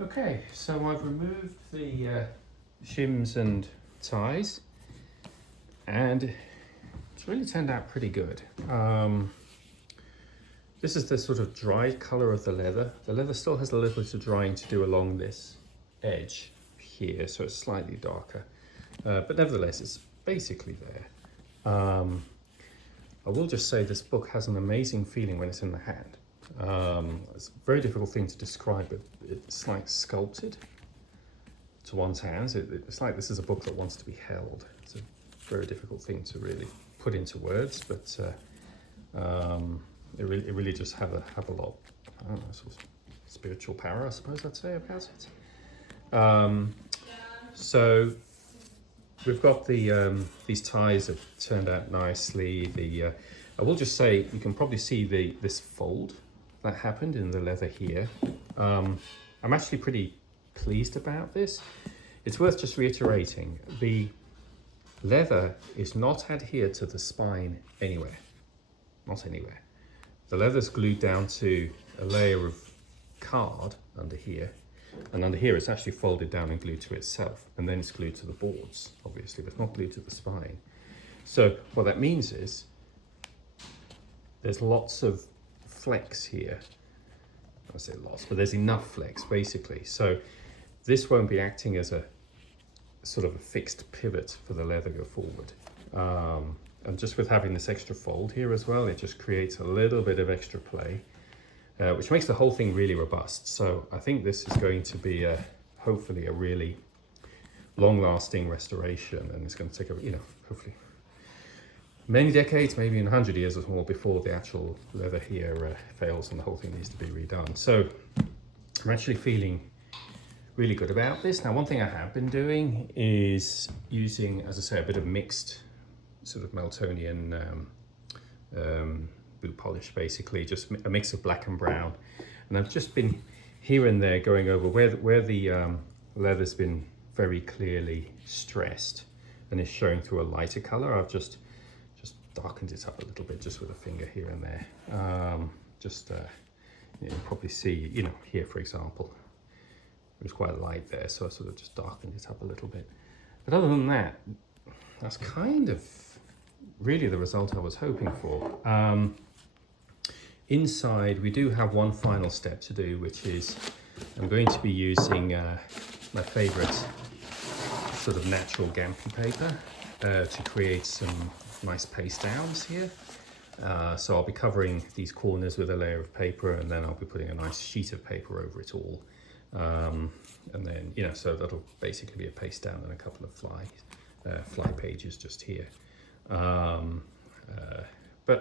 Okay, so I've removed the shims and ties, and it's really turned out pretty good. This is the sort of dry colour of the leather. The leather still has a little bit of drying to do along this edge here, so it's slightly darker, but nevertheless it's basically there. I will just say this book has an amazing feeling when it's in the hand. It's a very difficult thing to describe, but it's like sculpted to one's hands. It's like this is a book that wants to be held. It's a very difficult thing to really put into words, but it really just have a lot, I don't know, sort of spiritual power, I suppose I'd say, about it. So we've got these ties that turned out nicely. I will just say you can probably see this fold that happened in the leather here. I'm actually pretty pleased about this. It's worth just reiterating, the leather is not adhered to the spine anywhere, not anywhere. The leather's glued down to a layer of card under here, and under here it's actually folded down and glued to itself, and then it's glued to the boards, obviously, but it's not glued to the spine. So what that means is there's lots of flex here. I say lots, but there's enough flex basically. So this won't be acting as a sort of a fixed pivot for the leather go forward. And just with having this extra fold here as well, it just creates a little bit of extra play, which makes the whole thing really robust. So I think this is going to be hopefully a really long-lasting restoration, and it's going to take hopefully many decades, maybe in 100 years or more, before the actual leather here fails and the whole thing needs to be redone. So I'm actually feeling really good about this. Now, one thing I have been doing is using, as I say, a bit of mixed sort of Meltonian boot polish, basically, just a mix of black and brown. And I've just been here and there going over where the leather's been very clearly stressed and is showing through a lighter color. I've just darkened it up a little bit, just with a finger here and there. You'll probably see, here for example, it was quite light there, so I sort of just darkened it up a little bit. But other than that, that's kind of really the result I was hoping for. Inside, we do have one final step to do, which is I'm going to be using my favorite sort of natural Gampi paper to create some nice paste downs here. So I'll be covering these corners with a layer of paper, and then I'll be putting a nice sheet of paper over it all. And then, so that'll basically be a paste down and a couple of fly pages just here. But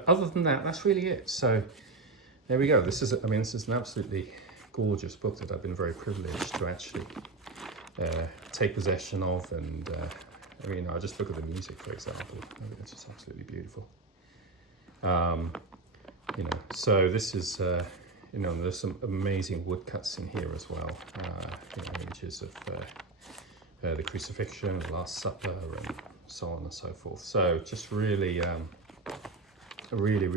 other than that, that's really it. So there we go. This is an absolutely gorgeous book that I've been very privileged to actually take possession of, and I just look at the music, for example. It's just absolutely beautiful. So this is, there's some amazing woodcuts in here as well. Images of the crucifixion, the Last Supper, and so on and so forth. So just really, a really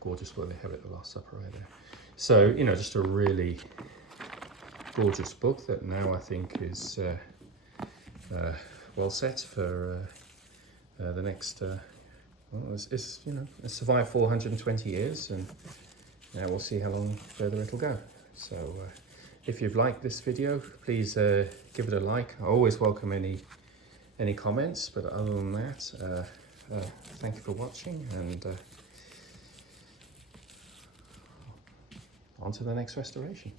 gorgeous book. They have it, the Last Supper, right there. So just a really gorgeous book that now I think is well set for the next. It's survived 420 years, and now we'll see how long further it'll go. So if you've liked this video, please give it a like. I always welcome any comments, but other than that, thank you for watching, and on to the next restoration.